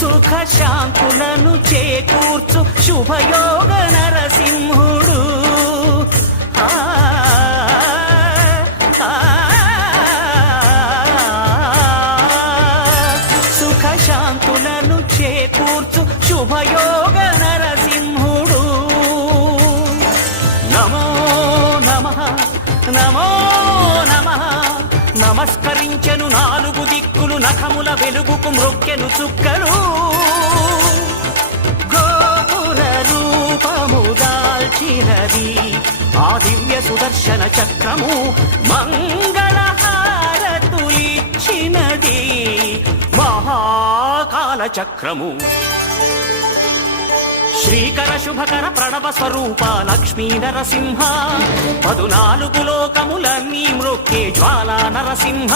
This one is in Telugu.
సుఖ శాంతులను చేకూర్చు శుభయోగ నరసింహుడు. సుఖ శాంతులను చేకూర్చు శుభయోగ నరసింహుడు. నమో నమః నమో నమః. నమస్కరించెను నాలుగు దిక్కులు, నఖముల వెలుగుకు మ్రొక్కెను చుక్కలు. గోపుర రూపము దాల్చినది ఆ దివ్య సుదర్శన చక్రము, మంగళహారతులిచ్చినది మహాకాల చక్రము. శ్రీకర శుభకర ప్రణవ స్వరూప లక్ష్మీ నరసింహ, 14 లోకములన్నీ మ్రొక్కే జ్వాలా నరసింహ.